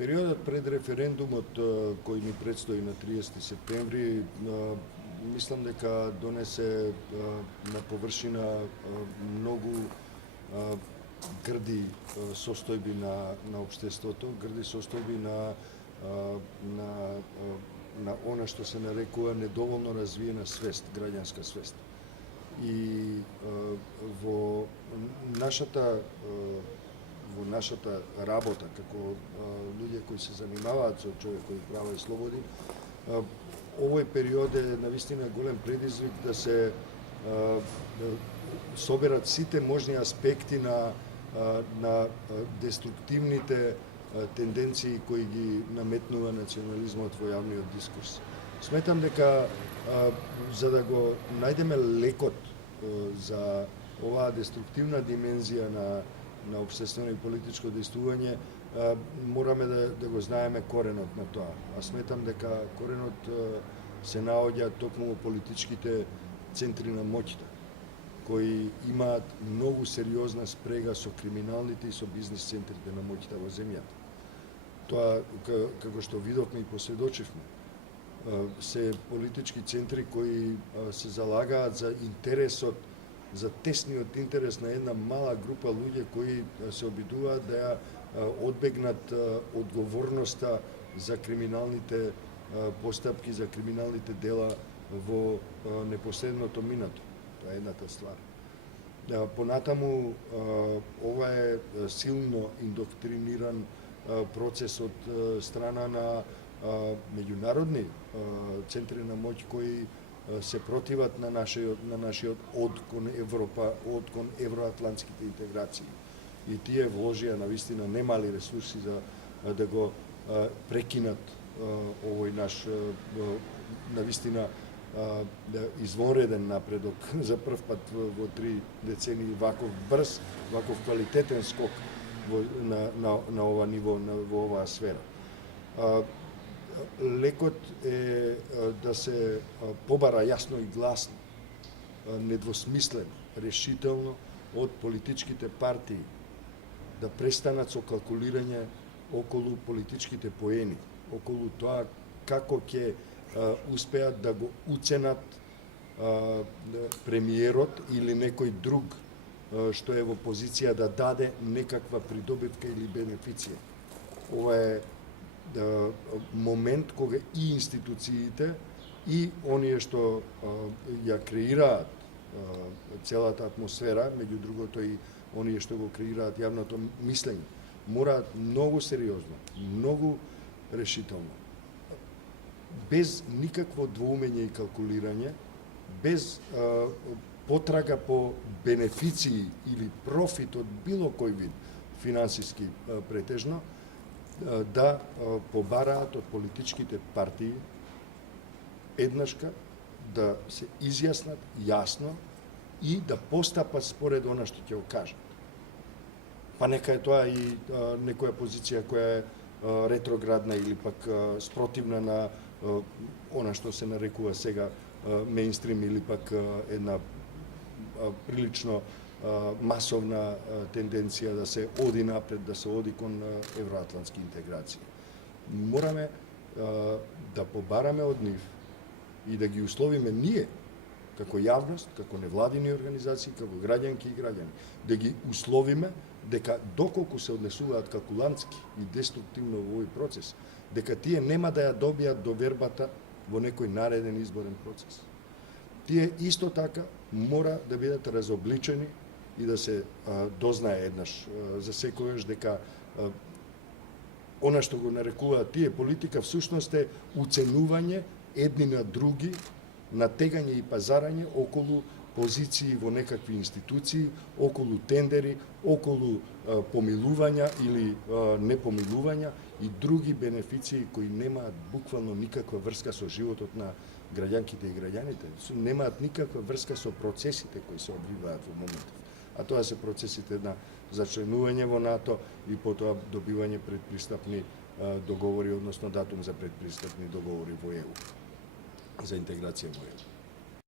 Периодот пред референдумот кој ни предстои на 30 септември, мислам дека донесе на површина многу грди состојби на општеството, грди состојби на она што се нарекува недоволно развиена свест, граѓанска свест. И во нашата работа како луѓе кои се занимаваат со човекови права и слободи, овој период е навистина голем предизвик да се соберат сите можни аспекти на деструктивните тенденции кои ги наметнува национализмот во јавниот дискурс. Сметам дека за да го најдеме лекот за оваа деструктивна димензија на општествено и политичко дејствување, мораме да го знаеме коренот на тоа. А сметам дека коренот се наоѓа токму во политичките центри на моќта, кои имаат многу сериозна спрега со криминалните и со бизнис центрите на моќта во земјата. Тоа, како што видовме и посведочивме, се политички центри кои се залагаат за интересот, за тесниот интерес на една мала група луѓе кои се обидуваат да ја одбегнат одговорноста за криминалните постапки, за криминалните дела во непосредното минато. Тоа е едната ствар. Понатаму, ова е силно индоктриниран процес од страна на меѓународни центри на моќ кои се противат на нашиот од кон Европа, од кон евроатлантските интеграции. И тие вложија навистина немали ресурси за да го прекинат овој наш навистина извонреден напредок за прв пат во 3 децении, ваков брз, ваков квалитетен скок на ова ниво, во оваа сфера. Лекот е да се побара јасно и гласно, недвосмислено, решително од политичките партии да престанат со калкулирање околу политичките поени, околу тоа како ќе успеат да го уценат премиерот или некој друг што е во позиција да даде некаква придобивка или бенефиција. Ова е момент кога и институциите и оние што ја креираат целата атмосфера, меѓу другото и оние што го креираат јавното мислење, мораат многу сериозно, многу решително, без никакво двоумење и калкулирање, без потрага по бенефиции или профит од било кој вид финансиски претежно, да побараат од политичките партии еднашка да се изјаснат јасно и да постапат според она што ќе го кажат. Па нека е тоа и некоја позиција која е ретроградна или пак спротивна на она што се нарекува сега мејнстрим или пак една прилично масовна тенденција да се оди напред, да се оди кон евроатлантски интеграции. Мораме да побараме од нив и да ги условиме ние, како јавност, како невладини организации, како граѓанки и граѓани, да ги условиме дека доколку се однесуваат калкулантски и деструктивно во овој процес, дека тие нема да ја добијат довербата во некој нареден изборен процес. Тие исто така мора да бидат разобличени и да се дознае еднаш за секојаш дека она што го нарекуваат тие политика всушност е уценување едни на други, натегање и пазарање околу позиции во некакви институции, околу тендери, околу помилувања или непомилувања и други бенефиции кои немаат буквално никаква врска со животот на граѓанките и граѓаните, немаат никаква врска со процесите кои се одвиваат во моментов. А тоа се процесите на зачленување во НАТО и потоа добивање предпристапни договори, односно датум за предпристапни договори во ЕУ, за интеграција во ЕУ.